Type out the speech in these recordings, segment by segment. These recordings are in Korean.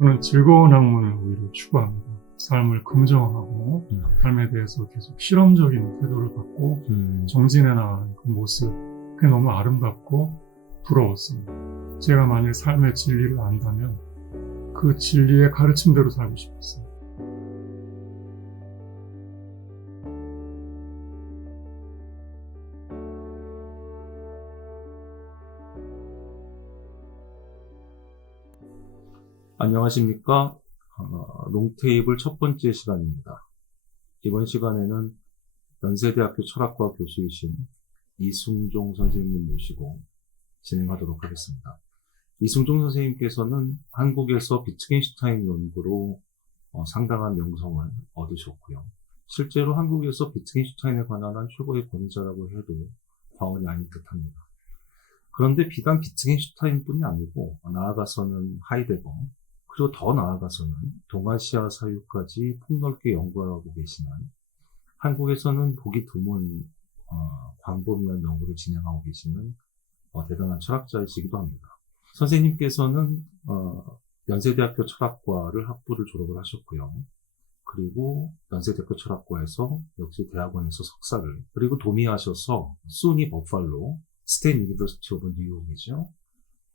저는 즐거운 학문을 오히려 추구합니다. 삶을 긍정하고 삶에 대해서 계속 실험적인 태도를 갖고 정진해 나가는 그 모습, 그게 너무 아름답고 부러웠어요. 제가 만일 삶의 진리를 안다면 그 진리의 가르침대로 살고 싶었어요. 안녕하십니까. 롱테이블 첫 번째 시간입니다. 이번 시간에는 연세대학교 철학과 교수이신 이승종 선생님 모시고 진행하도록 하겠습니다. 이승종 선생님께서는 한국에서 비트겐슈타인 연구로 상당한 명성을 얻으셨고요. 실제로 한국에서 비트겐슈타인에 관한 한 최고의 권위자라고 해도 과언이 아닐 듯합니다. 그런데 비단 비트겐슈타인뿐이 아니고 나아가서는 하이데거, 그리고 더 나아가서는 동아시아 사유까지 폭넓게 연구하고 계시는, 한국에서는 보기 드문 광범위한 연구를 진행하고 계시는 대단한 철학자이시기도 합니다. 선생님께서는 연세대학교 철학과를 학부를 졸업을 하셨고요. 그리고 연세대학교 철학과에서 역시 대학원에서 석사를, 그리고 도미하셔서 수니 버팔로 스테인 유니버시티 오브 뉴욕이죠.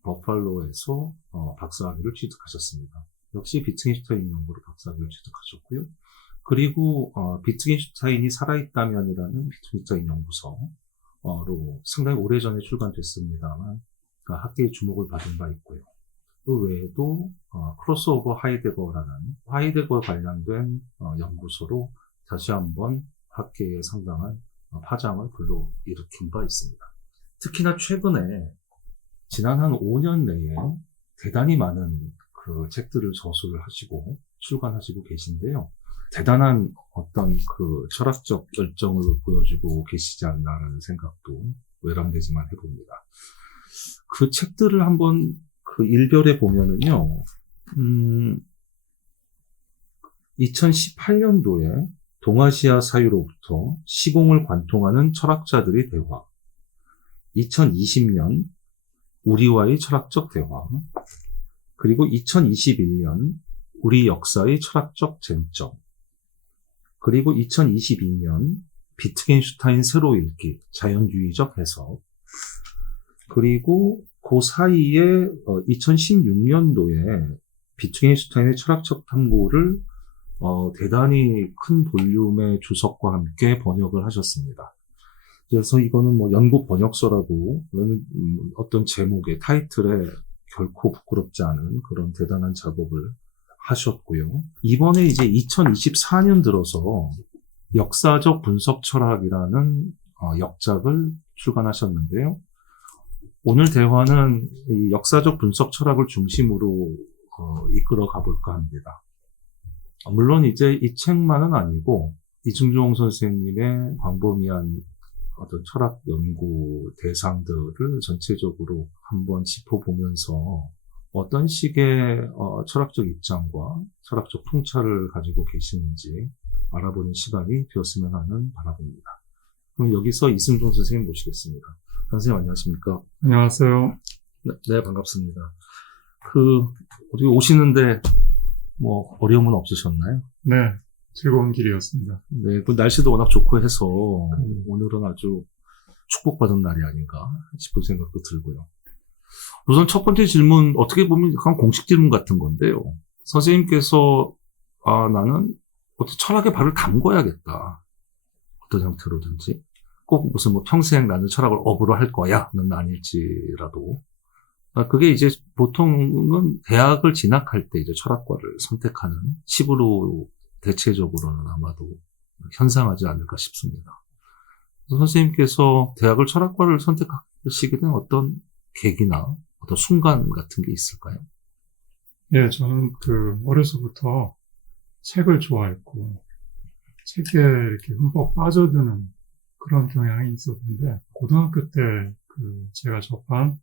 버팔로에서 박사학위를 취득하셨습니다. 역시 비트겐슈타인 연구로 박사학위를 취득하셨고요. 그리고 비트겐슈타인이 살아있다면이라는 비트겐슈타인 연구서로 상당히 오래전에 출간됐습니다만 학계의 주목을 받은 바 있고요. 그 외에도 크로스오버 하이데거라는 하이데거에 관련된 연구소로 다시 한번 학계에 상당한 파장을 불러일으킨 바 있습니다. 특히나 최근에 지난 한 5년 내에 대단히 많은 그 책들을 저술을 하시고 출간하시고 계신데요. 대단한 어떤 그 철학적 열정을 보여주고 계시지 않나라는 생각도 외람되지만 해봅니다. 그 책들을 한번 그 일별해 보면은요, 2018년도에 동아시아 사유로부터 시공을 관통하는 철학자들의 대화, 2020년 우리와의 철학적 대화, 그리고 2021년 우리 역사의 철학적 쟁점, 그리고 2022년 비트겐슈타인 새로 읽기, 자연주의적 해석, 그리고 그 사이에 2016년도에 비트겐슈타인의 철학적 탐구를 대단히 큰 볼륨의 주석과 함께 번역을 하셨습니다. 그래서 이거는 뭐 연구 번역서라고 어떤 제목의 타이틀에 결코 부끄럽지 않은 그런 대단한 작업을 하셨고요. 이번에 이제 2024년 들어서 역사적 분석 철학이라는 역작을 출간하셨는데요. 오늘 대화는 이 역사적 분석 철학을 중심으로 이끌어 가볼까 합니다. 물론 이제 이 책만은 아니고 이승종 선생님의 광범위한 어떤 철학 연구 대상들을 전체적으로 한번 짚어보면서 어떤 식의 철학적 입장과 철학적 통찰을 가지고 계시는지 알아보는 시간이 되었으면 하는 바람입니다. 그럼 여기서 이승종 선생님 모시겠습니다. 선생님 안녕하십니까? 안녕하세요. 네, 반갑습니다. 어디 오시는데 뭐 어려움은 없으셨나요? 네, 즐거운 길이었습니다. 네, 그 날씨도 워낙 좋고 해서 오늘은 아주 축복받은 날이 아닌가 싶은 생각도 들고요. 우선 첫 번째 질문, 어떻게 보면 약간 공식 질문 같은 건데요. 선생님께서 나는 어떻게 철학에 발을 담궈야겠다. 어떤 형태로든지. 꼭 무슨 뭐 평생 나는 철학을 업으로 할 거야는 아닐지라도. 그게 이제 보통은 대학을 진학할 때 이제 철학과를 선택하는 식으로 대체적으로는 아마도 현상하지 않을까 싶습니다. 선생님께서 대학을 철학과를 선택하시게 된 어떤 계기나 어떤 순간 같은 게 있을까요? 예, 저는 어려서부터 책을 좋아했고, 책에 이렇게 흠뻑 빠져드는 그런 경향이 있었는데, 고등학교 때 제가 접한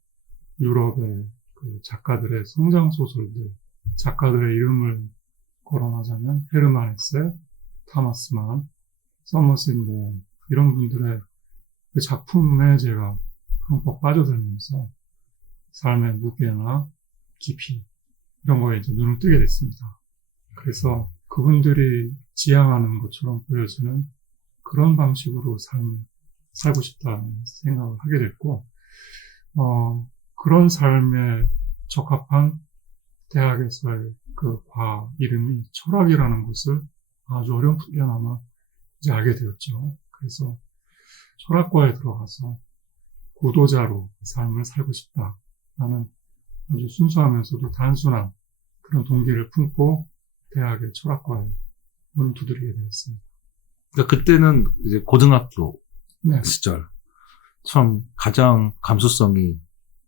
유럽의 작가들의 성장소설들, 작가들의 이름을 거론하자면 헤르만 헤세, 타마스 만, 서머셋 모엄, 이런 분들의 그 작품에 제가 흠뻑 빠져들면서 삶의 무게나 깊이, 이런 거에 이제 눈을 뜨게 됐습니다. 그래서 그분들이 지향하는 것처럼 보여지는 그런 방식으로 삶을 살고 싶다는 생각을 하게 됐고, 그런 삶에 적합한 대학에서의 그 과 이름이 철학이라는 것을 아주 어렴풋게나마 이제 알게 되었죠. 그래서 철학과에 들어가서 구도자로 삶을 살고 싶다라는 아주 순수하면서도 단순한 그런 동기를 품고 대학의 철학과에 문을 두드리게 되었습니다. 그러니까 그때는 이제 고등학교 네. 시절, 참 가장 감수성이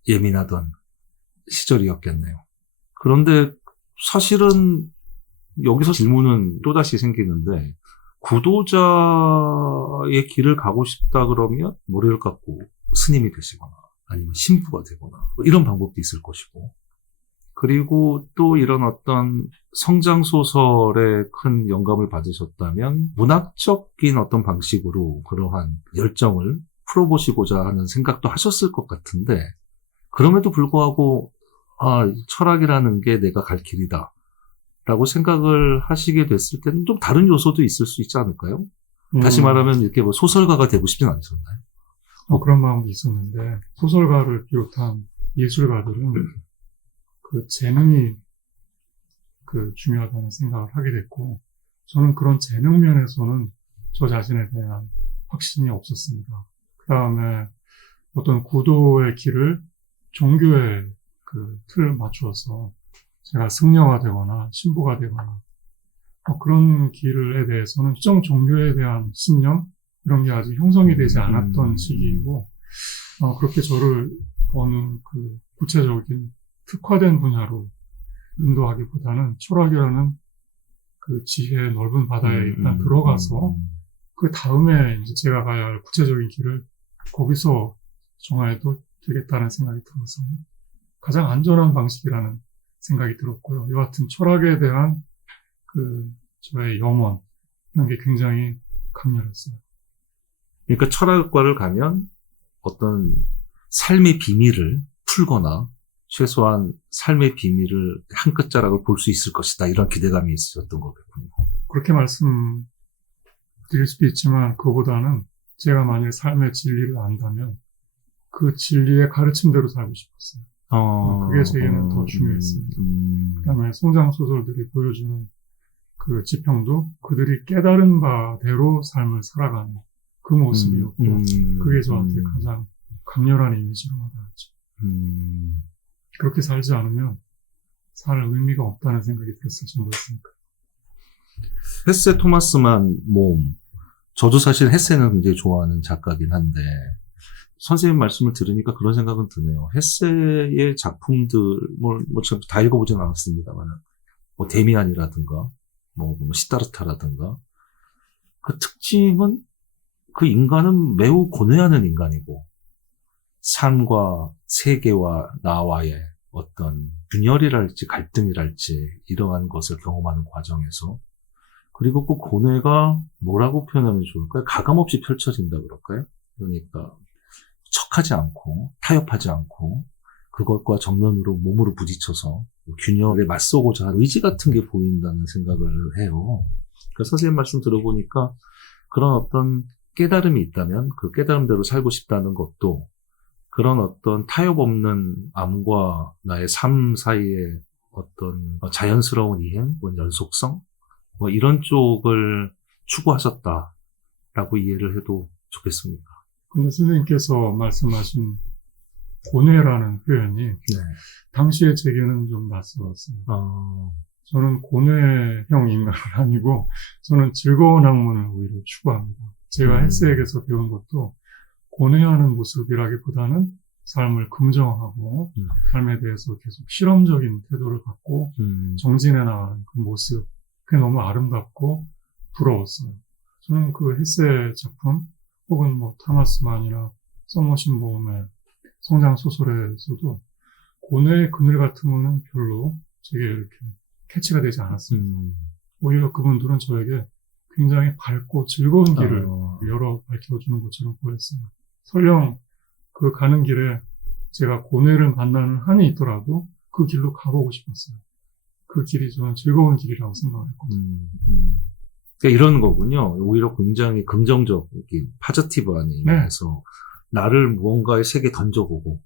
예민하던 시절이었겠네요. 그런데 사실은 여기서 질문은 또다시 생기는데, 구도자의 길을 가고 싶다 그러면 머리를 깎고 스님이 되시거나 아니면 신부가 되거나 뭐 이런 방법도 있을 것이고, 그리고 또 이런 어떤 성장소설에 큰 영감을 받으셨다면 문학적인 어떤 방식으로 그러한 열정을 풀어보시고자 하는 생각도 하셨을 것 같은데, 그럼에도 불구하고 철학이라는 게 내가 갈 길이다 라고 생각을 하시게 됐을 때는 좀 다른 요소도 있을 수 있지 않을까요? 다시 말하면 이렇게 뭐 소설가가 되고 싶진 않으셨나요? 그런 마음이 있었는데, 소설가를 비롯한 예술가들은 그 재능이 그 중요하다는 생각을 하게 됐고, 저는 그런 재능 면에서는 저 자신에 대한 확신이 없었습니다. 그 다음에 어떤 구도의 길을 종교의 그 틀을 맞추어서 제가 승려가 되거나 신부가 되거나 그런 길에 대해서는 특정 종교에 대한 신념 이런 게 아직 형성이 되지 않았던 시기이고, 그렇게 저를 어느 그 구체적인 특화된 분야로 인도하기보다는 철학이라는 그 지혜의 넓은 바다에 일단 들어가서 그 다음에 이제 제가 가야 할 구체적인 길을 거기서 정해도 되겠다는 생각이 들어서 가장 안전한 방식이라는 생각이 들었고요. 이 같은 철학에 대한 그 저의 염원 이런 게 굉장히 강렬했어요. 그러니까 철학과를 가면 어떤 삶의 비밀을 풀거나 최소한 삶의 비밀을 한 끝자락을 볼 수 있을 것이다, 이런 기대감이 있었던 거겠군요. 그렇게 말씀드릴 수도 있지만 그보다는 제가 만일 삶의 진리를 안다면 그 진리의 가르침대로 살고 싶었어요. 그게 제게는 더 중요했습니다. 그다음에 성장소설들이 보여주는 그 지평도 그들이 깨달은 바대로 삶을 살아가는 그 모습이었고, 그게 저한테 가장 강렬한 이미지로 와닿았죠. 그렇게 살지 않으면 살 의미가 없다는 생각이 들었을 정도였으니까. 헤세 토마스만 모음. 저도 사실 헤세는 굉장히 좋아하는 작가긴 한데, 선생님 말씀을 들으니까 그런 생각은 드네요. 헤세의 작품들, 다 읽어보진 않았습니다만, 뭐, 데미안이라든가, 뭐 시다르타라든가, 그 특징은 그 인간은 매우 고뇌하는 인간이고, 삶과 세계와 나와의 어떤 균열이랄지 갈등이랄지 이러한 것을 경험하는 과정에서, 그리고 그 고뇌가 뭐라고 표현하면 좋을까요? 가감없이 펼쳐진다 그럴까요? 그러니까 척하지 않고 타협하지 않고 그것과 정면으로 몸으로 부딪혀서 균열에 맞서고자 하는 의지 같은 게 보인다는 생각을 해요. 그러니까 선생님 말씀 들어보니까 그런 어떤 깨달음이 있다면 그 깨달음대로 살고 싶다는 것도, 그런 어떤 타협 없는 암과 나의 삶 사이의 어떤 자연스러운 이행, 연속성, 이런 쪽을 추구하셨다라고 이해를 해도 좋겠습니다. 근데 선생님께서 말씀하신 고뇌라는 표현이 당시에 제게는 좀 낯설었어요. 저는 고뇌형 인간은 아니고 저는 즐거운 학문을 오히려 추구합니다. 제가 헤세에게서 배운 것도 고뇌하는 모습이라기보다는 삶을 긍정하고 삶에 대해서 계속 실험적인 태도를 갖고 정진해 나가는 그 모습, 그게 너무 아름답고 부러웠어요. 저는 그 헤세 작품 혹은 뭐 토마스 만이나 써머신 보험의 성장 소설에서도 고뇌의 그늘 같은 거는 별로 제게 이렇게 캐치가 되지 않았습니다. 오히려 그분들은 저에게 굉장히 밝고 즐거운 길을 열어 밝혀주는 것처럼 보였어요. 설령 그 가는 길에 제가 고뇌를 만나는 한이 있더라도 그 길로 가보고 싶었어요. 그 길이 저는 즐거운 길이라고 생각을 했거든요. 그러니까 이런 거군요. 오히려 굉장히 긍정적인, 파저티브한 의미에서 나를 무언가의 세계에 던져보고,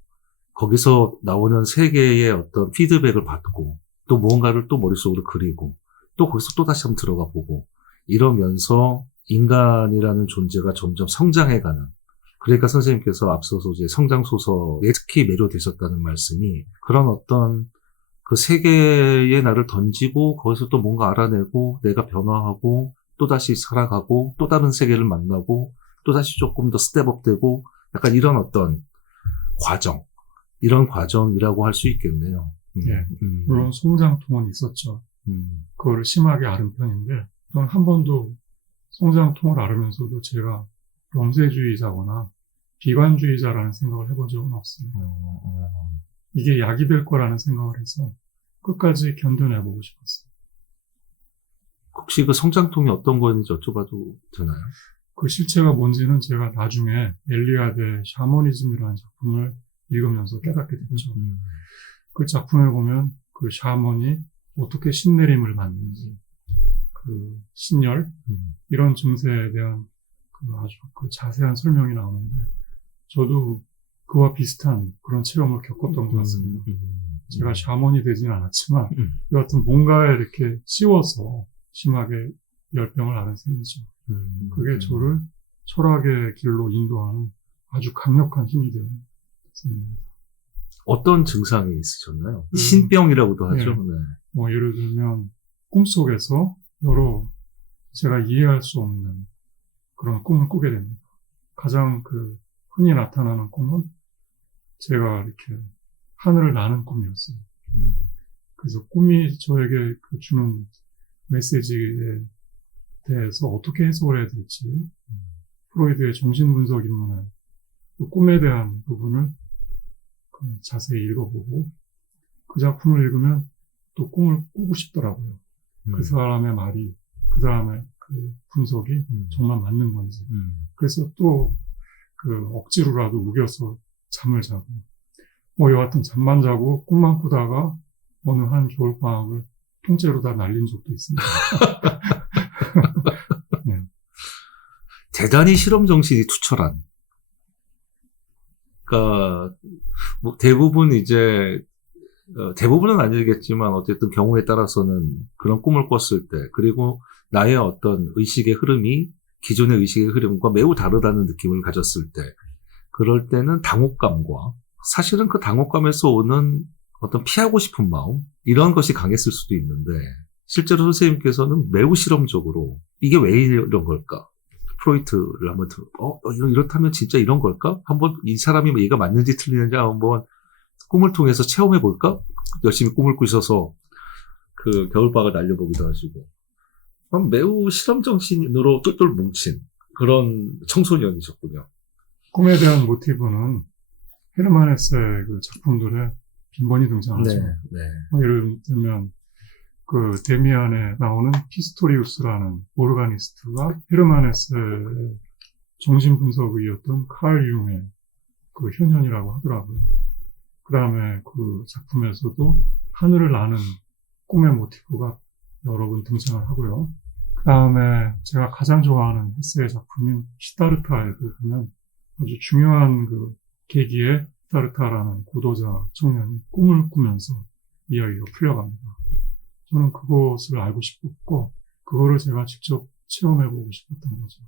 거기서 나오는 세계의 어떤 피드백을 받고, 또 무언가를 또 머릿속으로 그리고, 또 거기서 또 다시 한번 들어가 보고, 이러면서 인간이라는 존재가 점점 성장해가는, 그러니까 선생님께서 앞서서 이제 성장소설에 특히 매료되셨다는 말씀이 그런 어떤 그 세계에 나를 던지고 거기서 또 뭔가 알아내고 내가 변화하고 또다시 살아가고 또 다른 세계를 만나고 또다시 조금 더 스텝업되고 약간 이런 어떤 과정, 이런 과정이라고 할 수 있겠네요. 예, 물론 성장통은 있었죠. 그거를 심하게 앓은 편인데 저는 한 번도 성장통을 앓으면서도 제가 영세주의자거나 비관주의자라는 생각을 해본 적은 없습니다. 이게 약이 될 거라는 생각을 해서 끝까지 견뎌내보고 싶었어요. 혹시 그 성장통이 어떤 거였는지 여쭤봐도 되나요? 그 실체가 뭔지는 제가 나중에 엘리아드의 샤머니즘이라는 작품을 읽으면서 깨닫게 됐죠. 그 작품에 보면 그 샤먼이 어떻게 신내림을 받는지, 그 신열, 이런 증세에 대한 그 아주 그 자세한 설명이 나오는데 저도 그와 비슷한 그런 체험을 겪었던 것 같습니다. 제가 샤먼이 되진 않았지만 여하튼 뭔가에 이렇게 씌워서 심하게 열병을 앓은 셈이죠. 그게 저를 철학의 길로 인도하는 아주 강력한 힘이 되는 셈입니다. 어떤 증상이 있으셨나요? 신병이라고도 하죠. 예. 네. 뭐 예를 들면 꿈속에서 여러 제가 이해할 수 없는 그런 꿈을 꾸게 됩니다. 가장 그 흔히 나타나는 꿈은 제가 이렇게 하늘을 나는 꿈이었어요. 그래서 꿈이 저에게 그 주는 메시지에 대해서 어떻게 해석을 해야 될지 프로이드의 정신분석 인문에 그 꿈에 대한 부분을 자세히 읽어보고 그 작품을 읽으면 또 꿈을 꾸고 싶더라고요. 그 사람의 말이 그 사람의 그 분석이 정말 맞는 건지. 그래서 또 그 억지로라도 우겨서 잠을 자고 뭐 여하튼 잠만 자고 꿈만 꾸다가 어느 한 겨울방학을 통째로 다 날린 적도 있습니다. 네. 대단히 실험 정신이 투철한. 그러니까 뭐 대부분 이제 대부분은 아니겠지만 어쨌든 경우에 따라서는 그런 꿈을 꿨을 때 그리고 나의 어떤 의식의 흐름이 기존의 의식의 흐름과 매우 다르다는 느낌을 가졌을 때 그럴 때는 당혹감과 사실은 그 당혹감에서 오는 어떤 피하고 싶은 마음 이런 것이 강했을 수도 있는데 실제로 선생님께서는 매우 실험적으로 이게 왜 이런 걸까? 프로이트를 한번 이렇다면 진짜 이런 걸까? 한번 이 사람이 얘가 맞는지 틀리는지 한번 꿈을 통해서 체험해 볼까? 열심히 꿈을 꾸셔서 그 겨울방을 날려보기도 하시고 매우 실험 정신으로 똘똘 뭉친 그런 청소년이셨군요. 꿈에 대한 모티브는 헤르만 헤세의 그 작품들에 빈번히 등장하죠. 네. 예를 들면 그 데미안에 나오는 피스토리우스라는 오르가니스트가 헤르만 헤세의 정신분석의였던 칼 융의 그 현현이라고 하더라고요. 그 다음에 그 작품에서도 하늘을 나는 꿈의 모티브가 여러 번 등장을 하고요. 그 다음에 제가 가장 좋아하는 헤세의 작품인 시타르타에도 보면 아주 중요한 그 계기에 시타르타라는 고도자 청년이 꿈을 꾸면서 이야기가 풀려갑니다. 저는 그것을 알고 싶었고 그거를 제가 직접 체험해보고 싶었던 거죠.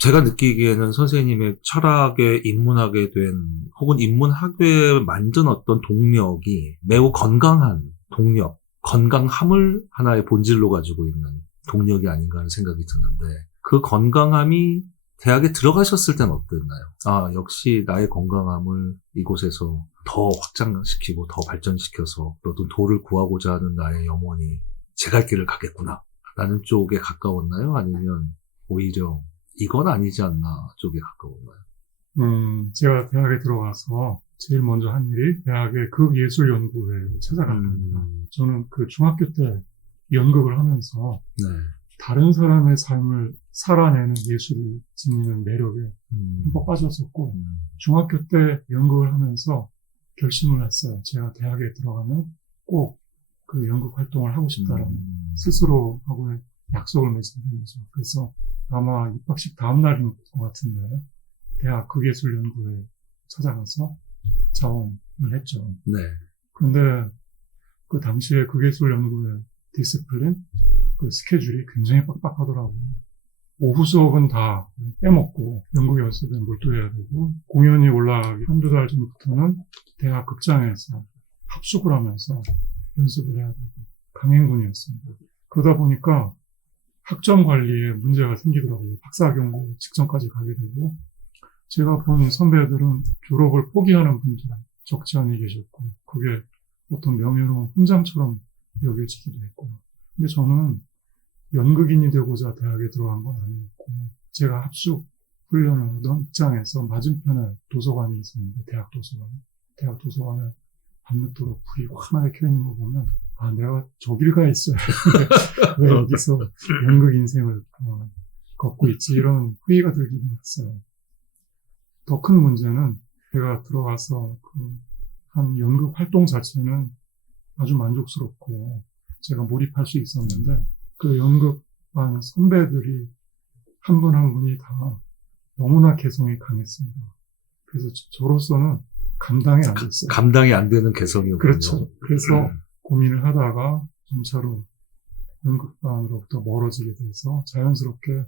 제가 느끼기에는 선생님의 철학에 입문하게 된 혹은 입문하게 만든 어떤 동력이 매우 건강한 동력, 건강함을 하나의 본질로 가지고 있는 동력이 아닌가 하는 생각이 드는데 그 건강함이 대학에 들어가셨을 때는 어땠나요? 역시 나의 건강함을 이곳에서 더 확장시키고 더 발전시켜서 어떤 도를 구하고자 하는 나의 영혼이 제 갈 길을 가겠구나 라는 쪽에 가까웠나요? 아니면 오히려 이건 아니지 않나 쪽에 가까웠나요? 제가 대학에 들어가서 제일 먼저 한 일이 대학의 극예술연구회를 찾아갔습니다. 저는 그 중학교 때 연극을 하면서 다른 사람의 삶을 살아내는 예술이 지니는 매력에 흠뻑 빠졌었고 중학교 때 연극을 하면서 결심을 했어요. 제가 대학에 들어가면 꼭 그 연극 활동을 하고 싶다라는 스스로하고의 약속을 맺은 거죠. 그래서 아마 입학식 다음 날인 것 같은데 대학 극예술연구회에 찾아가서 자원을 했죠. 네. 그런데 그 당시에 극예술연구회 디스플린 그 스케줄이 굉장히 빡빡하더라고요. 오후 수업은 다 빼먹고 연극 연습에 몰두해야 되고 공연이 올라가기 한두 달 전부터는 대학 극장에서 합숙을 하면서 연습을 해야 되고 강행군이었습니다. 그러다 보니까 학점 관리에 문제가 생기더라고요. 박사경고 직전까지 가게 되고 제가 본 선배들은 졸업을 포기하는 분들 적지 않게 계셨고 그게 어떤 명예로운 훈장처럼 여겨지기도 했고요. 근데 저는 연극인이 되고자 대학에 들어간 건 아니었고 제가 합숙 훈련을 하던 극장에서 맞은편에 도서관이 있었는데 대학 도서관에 밤늦도록 불이 환하게 켜있는 거 보면 아 내가 저 길 가 있어야 왜 여기서 연극 인생을 걷고 있지 이런 회의가 들기도 했어요. 더 큰 문제는 제가 들어가서 한 연극 활동 자체는 아주 만족스럽고 제가 몰입할 수 있었는데 그 연극반 선배들이 한 분 한 분이 다 너무나 개성이 강했습니다. 그래서 저로서는 감당이 안 됐어요. 감당이 안 되는 개성이었군요. 그렇죠. 그래서 고민을 하다가 점차로 연극반으로부터 멀어지게 돼서 자연스럽게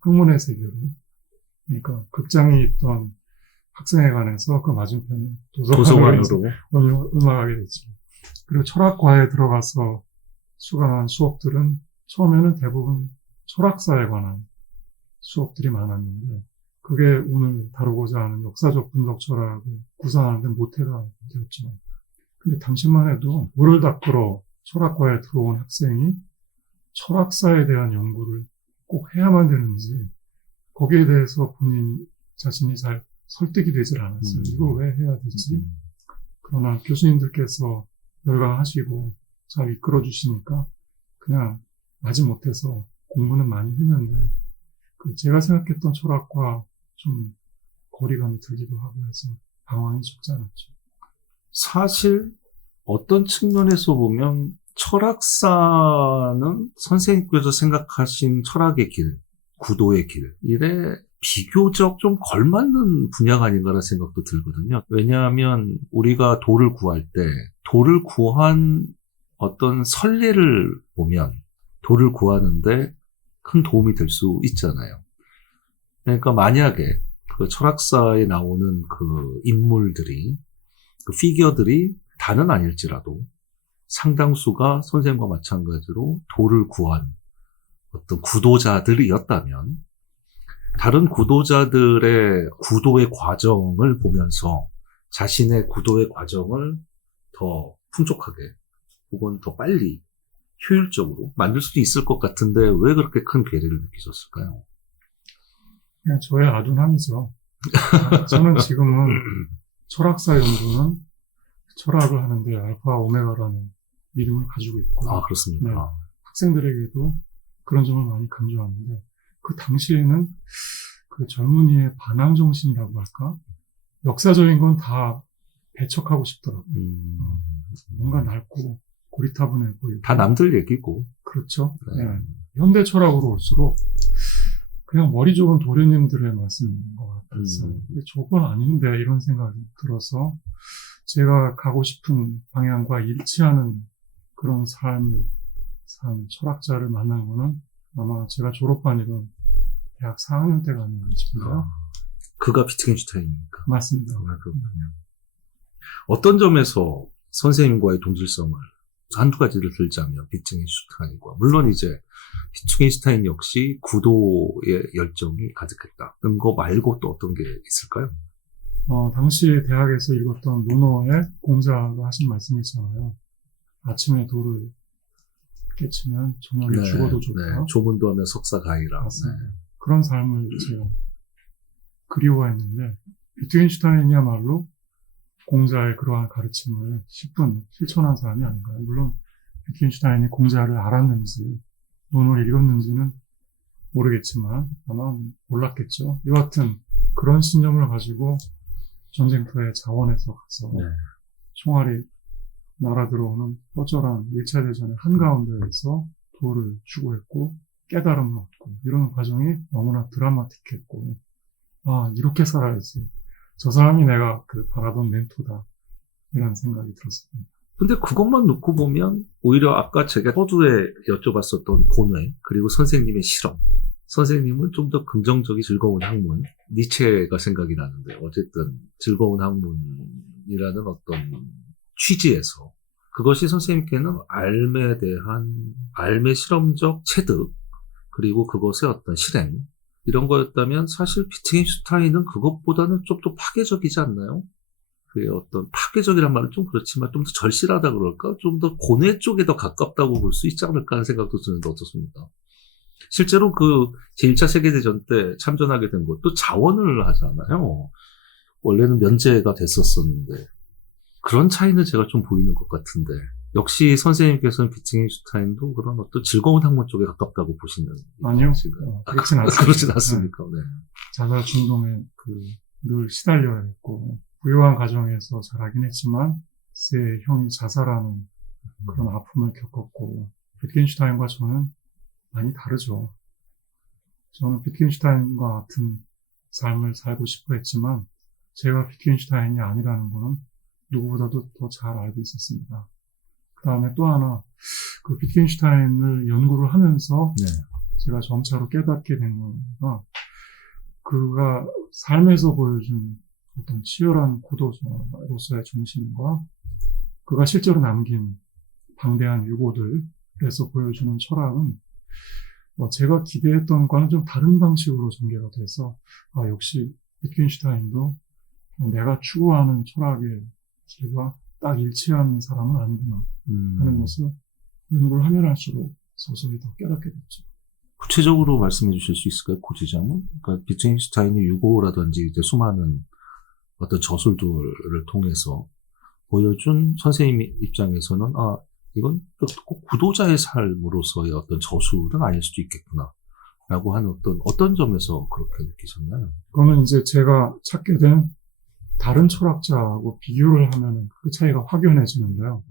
학문의 세계로 그러니까 극장이 있던 학생회관에서 그 맞은편에 도서관으로 음악하게 됐죠. 그리고 철학과에 들어가서 수강한 수업들은 처음에는 대부분 철학사에 관한 수업들이 많았는데 그게 오늘 다루고자 하는 역사적 분석 철학을 구상하는 데 모태가 되었죠. 근데 당시만 해도 물을 닦으러 철학과에 들어온 학생이 철학사에 대한 연구를 꼭 해야만 되는지 거기에 대해서 본인 자신이 잘 설득이 되질 않았어요. 이걸 왜 해야 되지? 그러나 교수님들께서 열광하시고 잘 이끌어 주시니까 그냥 마지못해서 공부는 많이 했는데 제가 생각했던 철학과 좀 거리감이 들기도 하고 해서 방황이 적지 않았죠. 사실 어떤 측면에서 보면 철학사는 선생님께서 생각하신 철학의 길, 구도의 길, 이래 비교적 좀 걸맞는 분야가 아닌가라는 생각도 들거든요. 왜냐하면 우리가 도를 구할 때 도를 구한 어떤 선례를 보면 도를 구하는데 큰 도움이 될 수 있잖아요. 그러니까 만약에 그 철학사에 나오는 그 인물들이, 그 피겨들이 다는 아닐지라도 상당수가 선생님과 마찬가지로 도를 구한 어떤 구도자들이었다면 다른 구도자들의 구도의 과정을 보면서 자신의 구도의 과정을 더 풍족하게 혹은 더 빨리 효율적으로 만들 수도 있을 것 같은데 왜 그렇게 큰 괴리를 느끼셨을까요? 그냥 저의 아둔함이죠. 저는 지금은 철학사 연구는 철학을 하는데 알파 오메가라는 믿음을 가지고 있고 아, 그렇습니까? 네, 학생들에게도 그런 점을 많이 강조하는데 그 당시에는 그 젊은이의 반항 정신이라고 할까? 역사적인 건 다 배척하고 싶더라고요. 뭔가 넓고 고리타분해 보이고 다 남들 얘기고. 그렇죠. 네. 네. 현대 철학으로 올수록 그냥 머리 좋은 도련님들의 말씀인 것 같았어요. 근데 저건 아닌데 이런 생각이 들어서 제가 가고 싶은 방향과 일치하는 그런 삶을 산 철학자를 만난 거는 아마 제가 졸업반이던 대학 4학년 때가 아닌가 싶은데요. 그가 비트겐슈타인입니까? 맞습니다. 아, 그렇군요. 어떤 점에서 선생님과의 동질성을 한두 가지를 들자면 비트겐슈타인과 물론 이제 비트겐슈타인 역시 구도의 열정이 가득했다. 그런 거 말고 또 어떤 게 있을까요? 당시 대학에서 읽었던 문어의 공자가 하신 말씀이 있잖아요. 아침에 돌을 깨치면 저녁에 네, 죽어도 좋다. 네, 조문도 하면 석사가이라. 맞습니다. 네. 그런 삶을 제가 그리워했는데 비트겐슈타인이야말로 공자의 그러한 가르침을 10분 실천한 사람이 아닌가요? 물론 비트겐슈타인이 공자를 알았는지 논을 읽었는지는 모르겠지만 아마 몰랐겠죠. 여하튼 그런 신념을 가지고 전쟁터에 자원해서 가서 네. 총알이 날아 들어오는 뼈절한 1차 대전의 한가운데에서 도를 추구했고 깨달음을 얻고 이런 과정이 너무나 드라마틱했고 이렇게 살아야지. 저 사람이 내가 바라던 멘토다. 이런 생각이 들었습니다. 근데 그것만 놓고 보면 오히려 아까 제가 서두에 여쭤봤었던 고뇌 그리고 선생님의 실험 선생님은 좀 더 긍정적이 즐거운 학문 니체가 생각이 나는데 어쨌든 즐거운 학문이라는 어떤 취지에서 그것이 선생님께는 삶의 실험적 체득 그리고 그것의 어떤 실행 이런 거였다면 사실 비트겐슈타인은 그것보다는 좀 더 파괴적이지 않나요? 그 어떤 파괴적이란 말은 좀 그렇지만 좀 더 절실하다 그럴까? 좀 더 고뇌 쪽에 더 가깝다고 볼 수 있지 않을까 하는 생각도 드는데 어떻습니까? 실제로 제1차 세계대전 때 참전하게 된 것도 자원을 하잖아요. 원래는 면제가 됐었었는데 그런 차이는 제가 좀 보이는 것 같은데 역시 선생님께서는 비트겐슈타인도 그런 어떤 즐거운 학문 쪽에 가깝다고 보시는 아니요. 그렇진 않습니다. 그렇진 않습니까? 네. 자살 충동에 늘 시달려야 했고 부유한 가정에서 자라긴 했지만 제 형이 자살하는 그런 아픔을 겪었고 비트겐슈타인과 저는 많이 다르죠. 저는 비트겐슈타인과 같은 삶을 살고 싶어 했지만 제가 비트겐슈타인이 아니라는 거는 누구보다도 더 잘 알고 있었습니다. 그 다음에 또 하나 비트겐슈타인을 연구를 하면서 네. 제가 점차로 깨닫게 된 거가 그가 삶에서 보여준 어떤 치열한 고도로서의 정신과 그가 실제로 남긴 방대한 유고들에서 보여주는 철학은 제가 기대했던 거는 좀 다른 방식으로 전개가 돼서 역시 비트겐슈타인도 내가 추구하는 철학의 길과 딱 일치하는 사람은 아니구나 하는 것을 연구를 하면 할수록 서서히 더 깨닫게 됐죠. 구체적으로 말씀해 주실 수 있을까요? 그 지점은? 그러니까 비트겐슈타인의 유고라든지 이제 수많은 어떤 저술들을 통해서 보여준 선생님 입장에서는 이건 꼭 구도자의 삶으로서의 어떤 저술은 아닐 수도 있겠구나 라고 하는 어떤 점에서 그렇게 느끼셨나요? 그거는 이제 제가 찾게 된 다른 철학자하고 비교를 하면 그 차이가 확연해지는데요.